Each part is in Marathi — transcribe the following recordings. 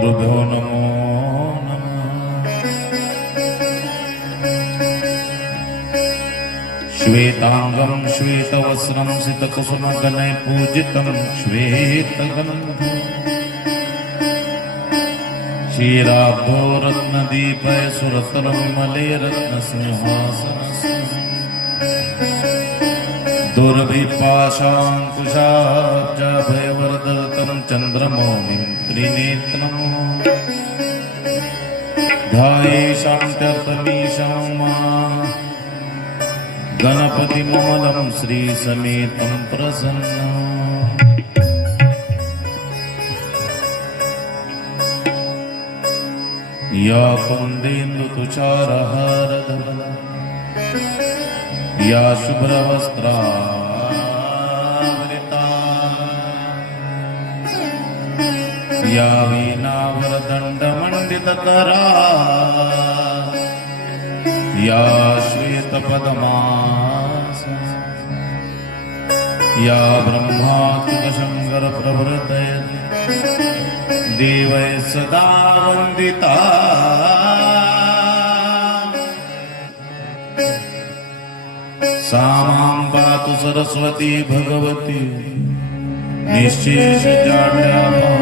गुरुभ्यो नमो नमः। श्वेतांगं श्वेतवस्त्रं सितकुसुमगणैपूजितं श्वेतगन्धं क्षीराब्धो रत्नदीपै सुरतरविमले रत्नसिंहासनस्य दुर्भिपाशाङ्कुशाब्जाभयवरदतं चन्द्रमौलिं त्रिनेत्रं ध्यायेशान्त्यर्थमीशां गणपतिममलं श्रीसमेतं प्रसन्नं। या कुन्देन्दुतुषारहारधवला या शुभ्रवस्त्रावृता या वीणावरदण्डमण्डितकरा या श्वेतपद्मासना या ब्रह्माच्युतशङ्करप्रभृतय देवै सदा वन्दिता सा मां पातु सरस्वती भगवती निःशेषजाड्यापहा।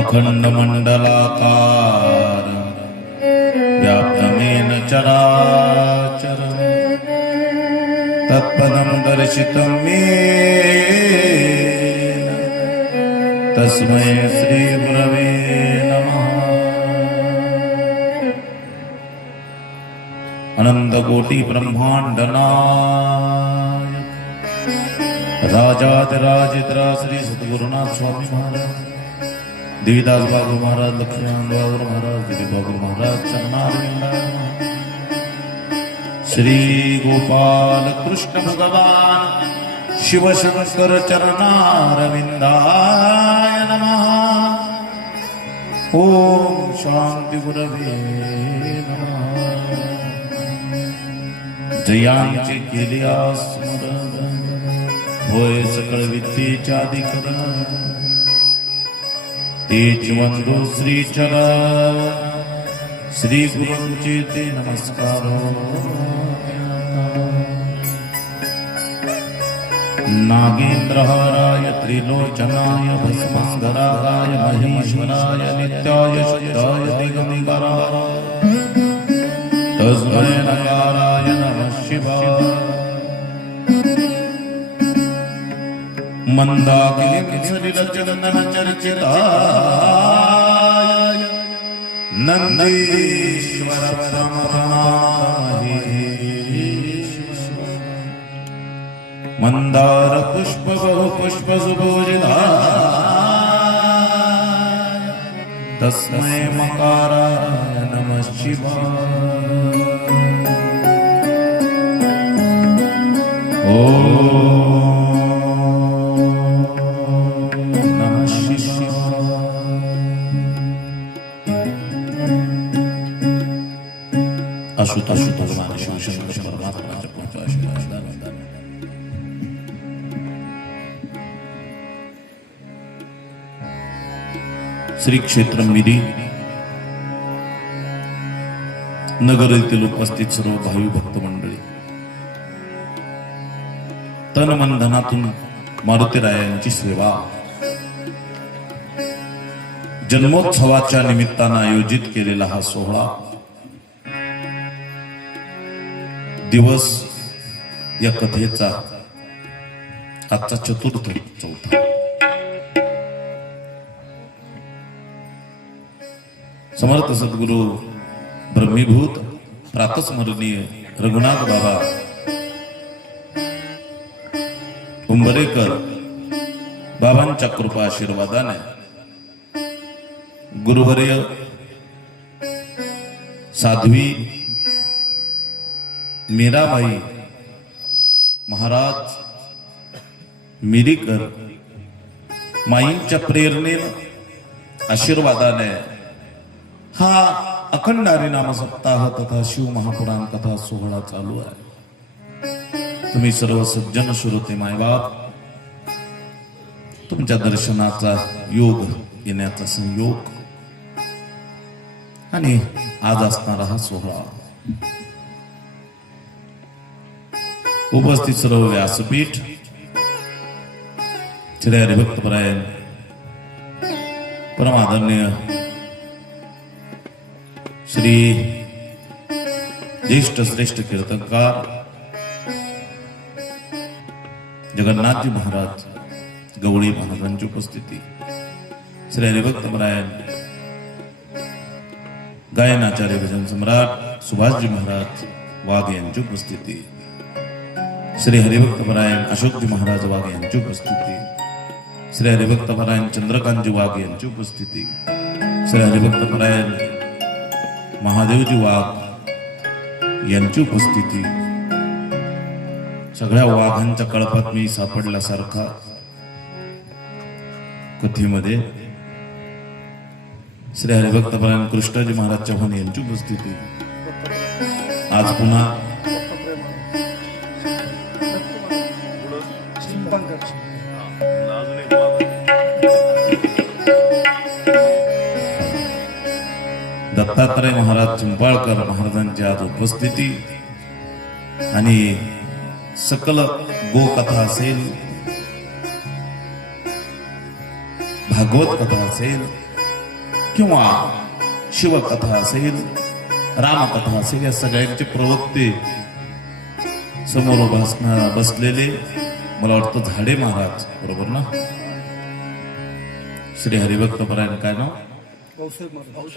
अखण्डमण्डलाकार व्याप्तमेन चराचरं तत्पदं दर्शितं येन तस्मै श्रीगुरवे नमः। अनंतकोटि ब्रह्मांड नायक राजाधिराजित्रा श्री सद्गुरुनाथ स्वामी महाराज, देवीदास बाबू महाराज, लक्ष्मण बाबू महाराज, दिलीप बाबू महाराज चरणारविंद, श्री गोपाल कृष्ण भगवान शिवशंकर चरणारविंदाय नमः। ओम शांति गुरवे नमः। जयांचे केले स्मरण होय सकळ विद्येच्या अधिकरण तेज वंदो श्री चरण श्री गुरूंचे ते नमस्कार। नागेंद्रहाराय त्रिलोचनाय भस्मांगराय महेश्वराय नित्याय शुद्धाय दिगंबराय तस्मै नकाराय नमः शिवाय। मंदाकिनीचंदन चर्चिताय नंदीश्वर मंदार पुष्प बहु पुष्प सुभोजिताय तस्मै मकाराय नमः शिवाय। नमः शिवाय। अशुत भगवान शिव शंकर परमात्मा श्री क्षेत्र मिरी नगर येथील उपस्थित सर्व भावी भक्त मंडळी, तन मन धनातून मारुतीरायांची सेवा जन्मोत्सवाच्या निमित्तानं आयोजित केलेला हा सोहळा दिवस या कथेचा आजचा चौथा। समर्थ सद्गुरु ब्रह्मीभूत प्रातस्मरणीय रघुनाथ बाबा उंबरेकर बाबांच्या कृपा आशीर्वादाने गुरुवर्य साध्वी मीराबाई महाराज मिरीकर माईंच्या प्रेरणेने आशीर्वादाने हा अखंड हरिनाम सप्ताह तथा शिव महापुराण कथा सोहळा चालू आहे। तुम्ही सर्व सज्जन श्रोते मायबाप तुमच्या दर्शनाचा योग येण्याचा संयोग आणि आज असणारा हा सोहळा, उपस्थित सर्व व्यासपीठ, श्री हरिभक्तपरायण परम आदरणीय श्री ज्येष्ठ श्रेष्ठ कीर्तनकार जगन्नाथजी महाराज गवळी महाराजांची उपस्थिती, श्री हरिभक्तपरायण गायनाचार्य भजन सम्राट सुभाषजी महाराज वाघ यांची उपस्थिती, श्री हरिभक्तपरायण अशोकजी महाराज वाघ यांची उपस्थिती, श्री हरिभक्तपरायण चंद्रकांतजी वाघ यांची उपस्थिती, श्री हरिभक्तपरायण महादेवजी वाघ यांची उपस्थिती. सगळ्या वाघांच्या कळपात मी सापडल्यासारखा कथेमध्ये श्री हरिभक्तपरायण कृष्णाजी महाराज चव्हाण यांची उपस्थिती. आज पुन्हा दत्तात्रय महाराज चिंपाळकर महाराजांची आज उपस्थिती आणि सकल गोकथा असेल, भागवत कथा असेल किंवा शिवकथा असेल, रामकथा असेल, या सगळ्यांचे प्रवक्ते समोर बसलेले मला वाटतं झाडे महाराज, बरोबर ना? श्री हरिभक्तपरायण काय नाव?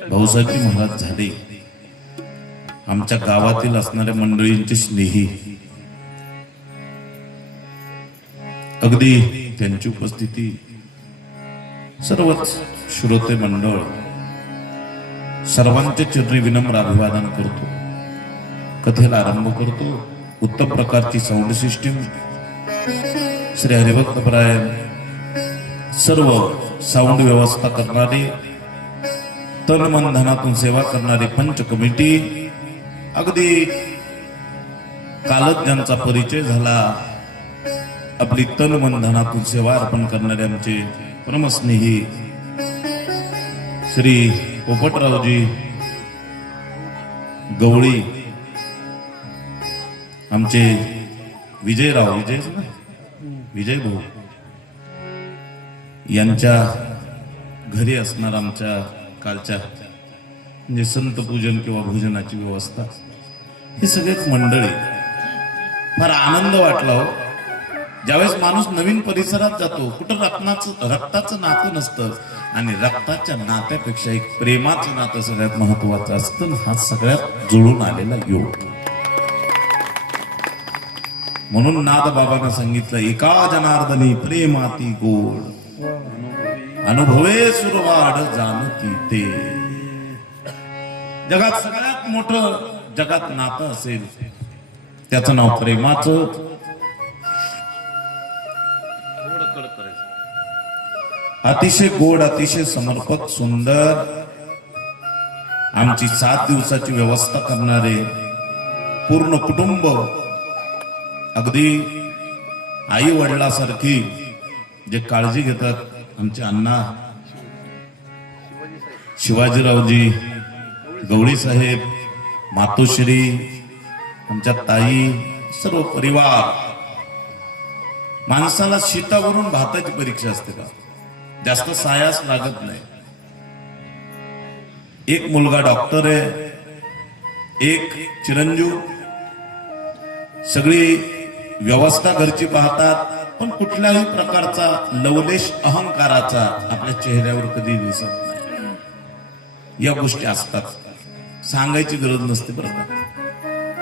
भाऊसाहेबजी महाराज झाडे, आमच्या गावातील असणाऱ्या मंडळींचे स्नेही, अगदी त्यांची उपस्थिती, सर्वच श्रोते मंडळ, सर्वांचे चरणी विनम्र अभिवादन करतो. कथेला आरंभ करतो. उत्तम प्रकारची साऊंड सिस्टीम, श्री हरिभक्तपरायण सर्व साऊंड व्यवस्था करणारे, तन मन धनातून सेवा करणारी पंच कमिटी, अगदी कालच ज्यांचा परिचय झाला, आपली तन मन धनातून सेवा अर्पण करणारे आमचे परमस्नेही श्री पोपटरावजी गवळी, आमचे विजयराव, विजय भाऊ यांच्या घरी असणार आमच्या कालच्या म्हणजे संत पूजन किंवा भोजनाची व्यवस्था, हे सगळेच मंडळी. फार आनंद वाटला हो. ज्यावेळेस माणूस नवीन परिसरात जातो, कुठं रक्ताचं नातं नसतं आणि रक्ताच्या नात्यापेक्षा एक प्रेमाचं नातं सगळ्यात महत्वाचं असतं. हा सगळ्यात जुळून आलेला योग. म्हणून नाद बाबांना सांगितलं, एका जनार्दनी प्रेमाती गोड, अनुभवे सुरवाड जानती ते. जगात सगळ्यात मोठं जगात नातं असेल त्याचं नाव प्रेमाचं. अतिशय गोड, अतिशय समर्पक, सुंदर, आमची 7 दिवसाची व्यवस्था करणारे पूर्ण कुटुंब, अगदी आई वडिलासारखी जे काळजी घेतात, आमचे अण्णा शिवाजीरावजी गवळी साहेब, मातोश्री, आमच्या ताई, सर्व परिवार. माणसाला शीतावरून भाताची परीक्षा असते का? जास्त सायास लागत नाही. एक मुलगा डॉक्टर आहे, एक चिरंजीव, सगळी व्यवस्था घरची पाहतात, पण कुठल्याही प्रकारचा लवलेश अहंकाराचा आपल्या चेहऱ्यावर कधी दिसत नाही. या गोष्टी असतात, सांगायची गरज नसते. बरं का,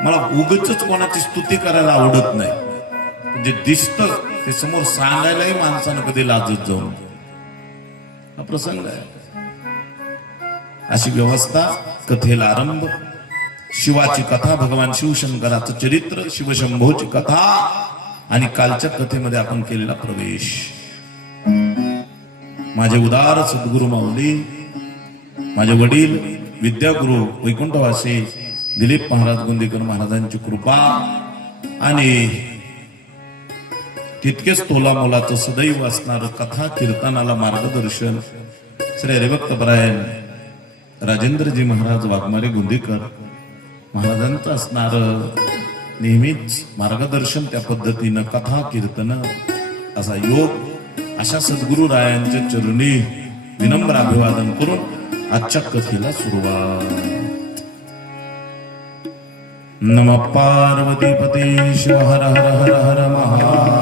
मला उगाचच कोणाची स्तुती करायला आवडत नाही. जे दिसतं ते समोर सांगायलाही माणसानं कधी लाजत जाऊ नये. हा प्रसंग आहे. अशी व्यवस्था, कथेला आरंभ, शिवाची कथा, भगवान शिवशंकराचं चरित्र, शिवशंभोची कथा आणि कालच्या कथेमध्ये आपण केलेला प्रवेश. माझे उदार सद्गुरु माऊली, माझे वडील विद्यागुरु वैकुंठवासी दिलीप महाराज गोंदेकर महाराजांची कृपा आणि तितकेच तोला मोलाचं सदैव असणारं कथा कीर्तनाला मार्गदर्शन श्री हरिभक्तपरायण राजेंद्रजी महाराज वाघमारे गोंदीकर महाराजांचं असणार नेहमीच मार्गदर्शन, त्या पद्धतीनं कथा कीर्तन असा योग अशा सद्गुरु रायांच्या चरणी विनम्र अभिवादन करून आजच्या कथेला सुरुवात. नम पार्वती पते शिव हर हर हर हर महादेव.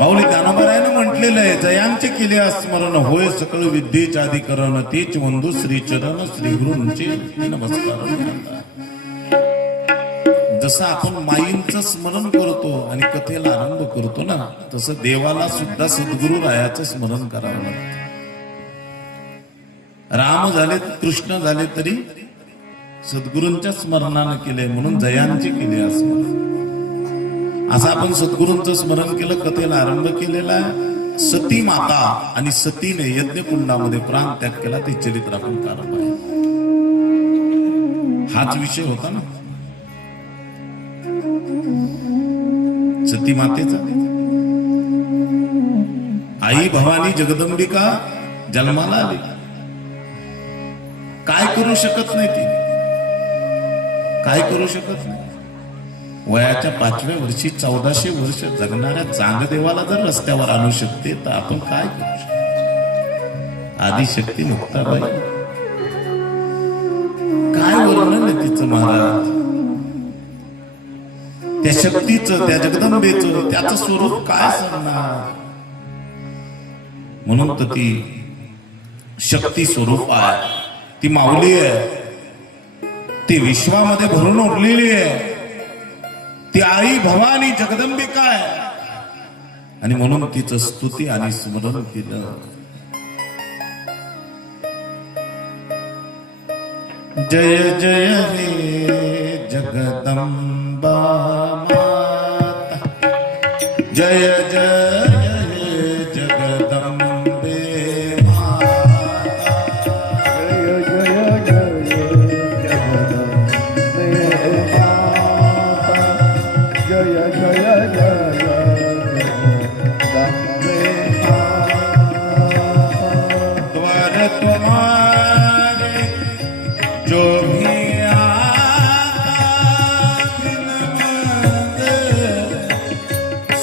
माऊली ज्ञानोबारायानं म्हटलेलं आहे, जयांचे केले स्मरण होय सकळ विद्येचे अधिकरण, तेच वंदू श्रीचरण श्री गुरूंचे नमस्कार. जसं आपण माईंचं स्मरण करतो आणि कथेला आरंभ करतो ना, तसं देवाला सुद्धा सद्गुरु रायाचं स्मरण करावं लागतं. राम झाले कृष्ण झाले तरी सद्गुरूंच्या स्मरणानं केले, म्हणून जयांचे केले स्मरण. असं आपण सद्गुरूंचं स्मरण केलं, कथेला आरंभ केलेला आहे. सती माता आणि सतीने यज्ञकुंडामध्ये प्राण त्याग केला, ते चरित्र आपण कारण आहे. हाच विषय होता ना सती मातेचा. आई भवानी जगदंबिका जन्माला आली, काय करू शकत नाही ती, काय करू शकत नाही. वयाच्या 5व्या वर्षी 1400 वर्ष जगणाऱ्या चांगदेवाला जर रस्त्यावर आणू शकते, तर आपण काय करू शकतो. आदिशक्ती मुक्ताबाई, काय वर्णन आहे तिचं महाराज. त्या शक्तीचं, त्या जगदंबेचं, त्याचं स्वरूप काय सांगणार. म्हणून तर ती शक्ती स्वरूप आहे, ती माऊली आहे, ती विश्वामध्ये भरून उरलेली आहे, ती आई भवानी जगदंबिका आहे. आणि म्हणून तिचं स्तुती आणि स्मरण केलं. जय जय हे जगदंबा माता, जय जय हे जगदंबे माता, जय जय जय जगदंबे माता, जय जय जय जगदंबे माता. द्वार तुम्हारे जो भी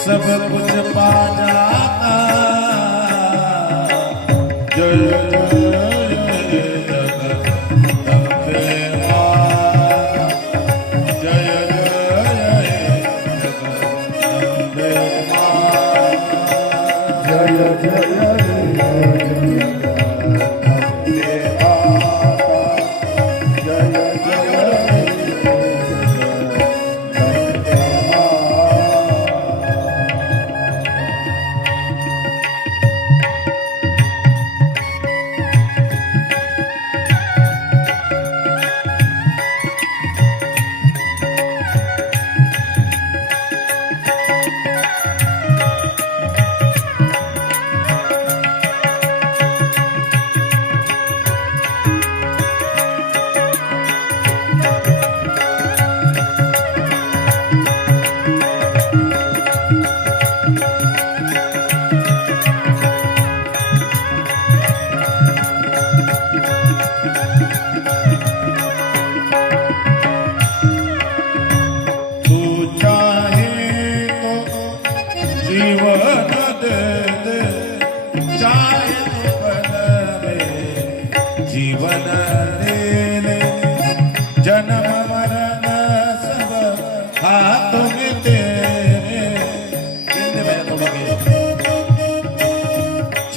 सब कुछ पा जाता. जय जय जगदंबे माता, जय जय जगदंबे माता, जय जय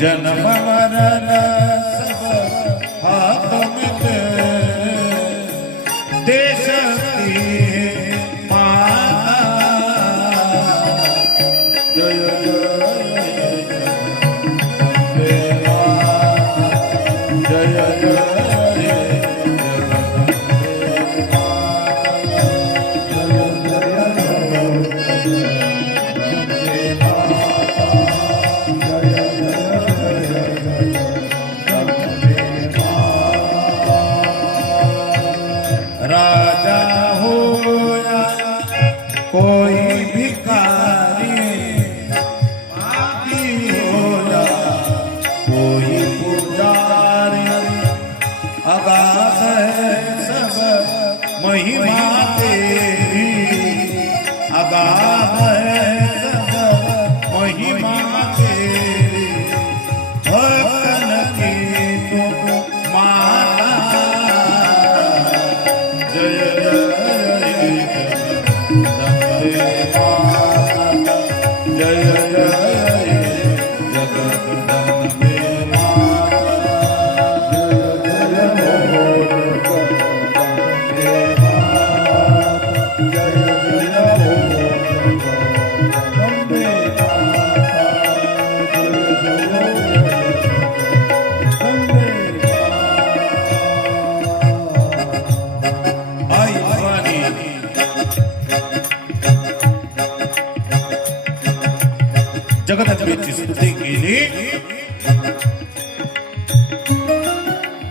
जन्म मरण सब हाथों में तेरे, दे शक्ति माता. जय जय जगदंबे माता, जय जय जगदंबे माता, जय जय अगाध महिमा तेरी भक्तन की तू माता जय जय जगदम्बे माता जय जय जगदम्बे जगदंबेची स्तुती केली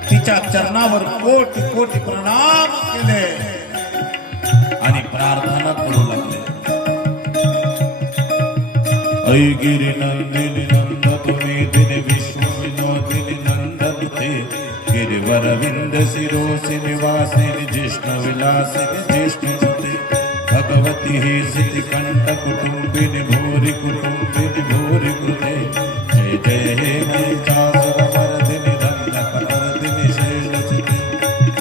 तिच्या चरणावर कोटी कोटी प्रणाम केले आणि प्रार्थना करू लागले. ऐ गिरी नंदिनी नंद तुम्ही दिने विश्व विनोदिनी नंदनुते गिरिवर विंद शिरोसी निवासिनी जिष्णु विलासिनी जिष्णुते भगवती ही सिद्धि कंठ कुटुंबिनी भूरि कुटुंबिनी भूरि कृते जय जय हे महिषासुरमर्दिनी